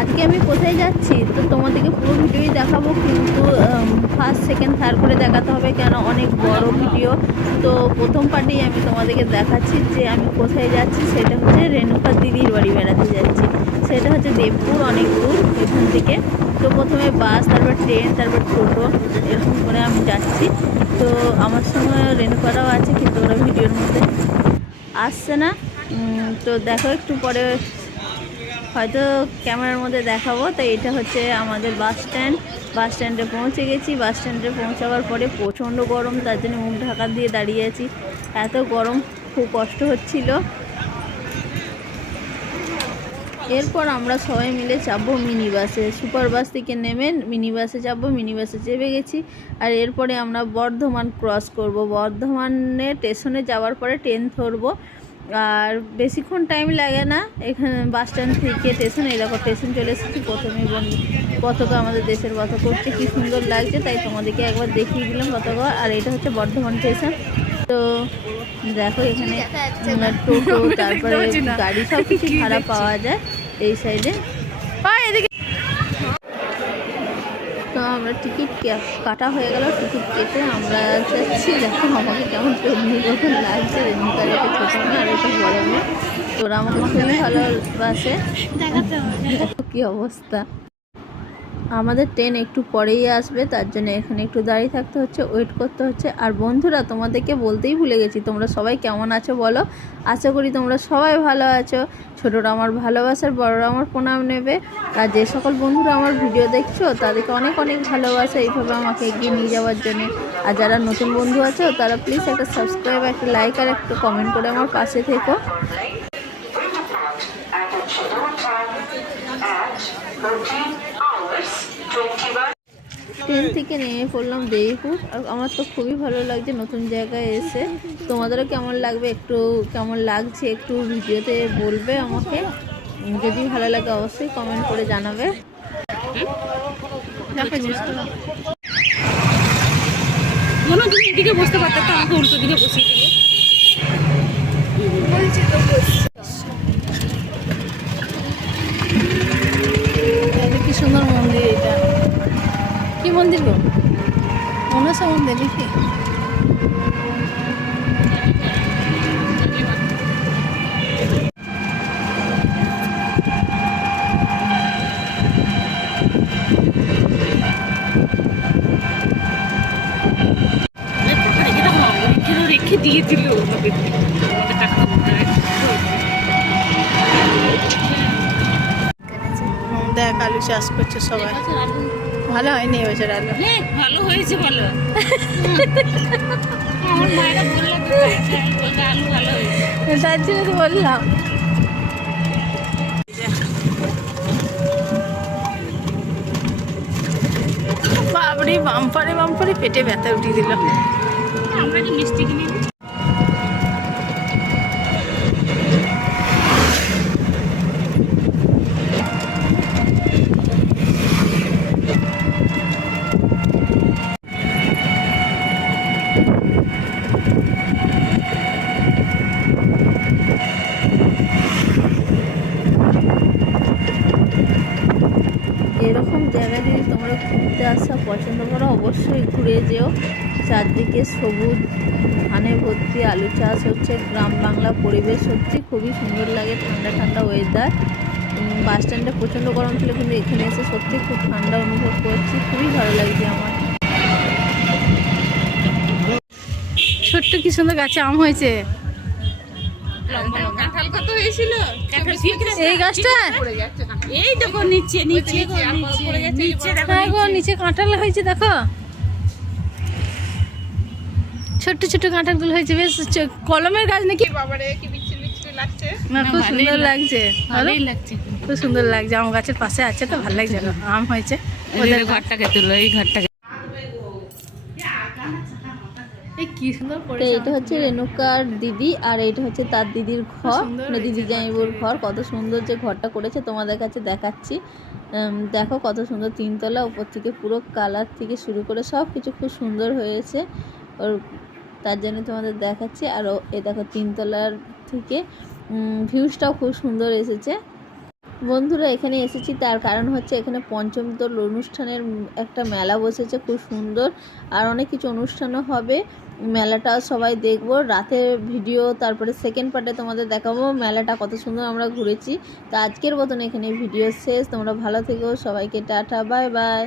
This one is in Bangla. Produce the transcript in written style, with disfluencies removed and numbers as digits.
আজকে আমি কোথায় যাচ্ছি তো তোমাদেরকে পুরো ভিডিওই দেখাবো, কিন্তু ফার্স্ট সেকেন্ড থার্ড করে দেখাতে হবে, কেন অনেক বড় ভিডিও। তো প্রথম পার্টেই আমি তোমাদেরকে দেখাচ্ছি যে আমি কোথায় যাচ্ছি। সেটা হচ্ছে রেণুকা দিদির বাড়ি বেড়াতে যাচ্ছি। সেটা হচ্ছে দেবপুর, অনেক দূর এখান থেকে। তো প্রথমে বাস, তারপর ট্রেন, তারপর টোটো, এরকম করে আমি যাচ্ছি। তো আমার সঙ্গে রেণুকারাও আছে, কিন্তু ওরা ভিডিওর মধ্যে আসছে না। তো দেখো একটু পরে হয়তো ক্যামেরার মধ্যে দেখাবো। তো এটা হচ্ছে আমাদের বাস স্ট্যান্ডে পৌঁছে গেছি। বাস স্ট্যান্ডে পৌঁছাবার পরে প্রচণ্ড গরম, তার জন্য মুখ ঢাকা দিয়ে দাঁড়িয়ে আছি। এত গরম, খুব কষ্ট হচ্ছিল। এরপর আমরা সবাই মিলে চাপবো মিনি বাসে। সুপার বাস থেকে নেমে মিনি বাসে চাপবো। মিনি বাসে চেপে গেছি। আর এরপরে আমরা বর্ধমান ক্রস করব। বর্ধমানে স্টেশনে যাওয়ার পরে ট্রেন ধরবো। আর বেশিক্ষণ টাইম লাগে না এখানে বাস স্ট্যান্ড থেকে স্টেশন। এরকম স্টেশন চলে এসেছি। প্রথমেই পতাকা, আমাদের দেশের পতাকা উঠছে, কী সুন্দর লাগছে, তাই তোমাদেরকে একবার দেখিয়ে দিলাম পতাকা। আর এটা হচ্ছে বর্ধমান স্টেশন। তো দেখো এখানে টোটো, তারপরে গাড়ি, সব কিছু ভাড়া পাওয়া যায় এই সাইডে। তো আমরা টিকিট কাটা হয়ে গেল। টিকিট কেটে আমরা যাচ্ছি। দেখো আমাকে কেমন পেটনির মতন লাগছে। রেণুকার এটা ছোটো মেয়ে আর এটা বড় মেয়ে। তোরা আমাকে খুবই ভালোবাসে। দেখো কী অবস্থা। আমাদের ট্রেন একটু পরেই আসবে, তার জন্য এখানে একটু দাঁড়িয়ে থাকতে হচ্ছে, ওয়েট করতে হচ্ছে। আর বন্ধুরা, তোমাদেরকে বলতেই ভুলে গেছি, তোমরা সবাই কেমন আছো বলো। আশা করি তোমরা সবাই ভালো আছো। ছোটরা আমার ভালোবাসার, বড়রা আমার প্রণাম নেবে। আর যে সকল বন্ধুরা আমার ভিডিও দেখছো তাদেরকে অনেক অনেক ভালোবাসা, এইভাবে আমাকে এগিয়ে নিয়ে যাওয়ার জন্য। আর যারা নতুন বন্ধু আছো তারা প্লিজ একটা সাবস্ক্রাইব, একটা লাইক আর একটা কমেন্ট করে আমার পাশে থেকো। ট্রেন থেকে নেমে পড়লাম দেবীপুর। আর আমার তো খুবই ভালো লাগছে নতুন জায়গায় এসে। তোমাদেরও কেমন লাগবে, কেমন লাগছে একটু ভিডিওতে বলবে আমাকে। যদি ভালো লাগে অবশ্যই কমেন্ট করে জানাবে। এদিকে বসতে পারতো, আমাকে উল্টো দিকে বসিয়ে দিলে। কি সুন্দর মন্দির এটা। কি মন্দির গো? মনসা মন্দির নাকি? রেখে দিয়ে দিল দেখ, আলু চাষ করছে সবাই। ভালো হয়নি এবছর আলু। ভালো হয়েছে, ভালো। আমার মায়েরা বললো আলু ভালো হয়েছে, তার জন্য তো বললাম। বাবরে, বাম্পারে পেটে ব্যথা উঠিয়ে দিল। আমরা একটু মিষ্টি কিনে দিই। এরকম জায়গায় যদি তোমরা ঘুরতে আসা পছন্দ করো, অবশ্যই ঘুরে যেও। চারদিকে সবুজ, ধানে ভর্তি, আলু চাষ হচ্ছে, গ্রাম বাংলা পরিবেশ, সত্যি খুবই সুন্দর লাগে। ঠান্ডা ঠান্ডা ওয়েদার। বাস স্ট্যান্ডে প্রচণ্ড গরম ছিল, কিন্তু এখানে এসে সত্যি খুব ঠান্ডা অনুভব করছি। খুবই ভালো লাগছে আমার। ছোট্ট কি সুন্দর গাছে আম হয়েছে। কাঁঠাল কত হয়েছিল? এই গাছটা এই দেখো নিচে দেখো, নিচে কাঁঠাল হয়েছে। দেখো ছোট্ট ছোট্ট কাঁঠালগুলো হয়েছে। বেশ কলমের গাছ নাকি? বাবারে কি বিচ্ছিরি লাগছে। না, খুব সুন্দর লাগছে। ভালোই লাগছে, খুব সুন্দর লাগছে। আম গাছের পাশে আছে তো ভালো লাগছে। আম হয়েছে। ওদের ঘরটাকে তুলো, এই ঘরটাকে। এটা হচ্ছে রেণুকার দিদি, আর এটা হচ্ছে তার দিদির ঘর, দিদি জামাইবুর ঘর। কত সুন্দর যে ঘরটা করেছে তোমাদের কাছে দেখাচ্ছি। দেখো কত সুন্দর, 3 তলা, উপর থেকে পুরো কালার থেকে শুরু করে সব কিছু খুব সুন্দর হয়েছে ওর, তার জন্য তোমাদের দেখাচ্ছি। আর এ দেখো 3 তলার থেকে ভিউজটাও খুব সুন্দর এসেছে। বন্ধুরা এখানে এসেছি তার কারণ হচ্ছে এখানে পঞ্চম দোল অনুষ্ঠানের একটা মেলা বসেছে খুব সুন্দর, আর অনেক কিছু অনুষ্ঠানও হবে। মেলাটা সবাই দেখবো, রাতের ভিডিও তারপরে সেকেন্ড পার্টে তোমাদের দেখাবো মেলাটা কত সুন্দর আমরা ঘুরেছি। তো আজকের মতন এখানে ভিডিও শেষ, তোমরা ভালো থেকো, সবাইকে টাটা, বাই বাই।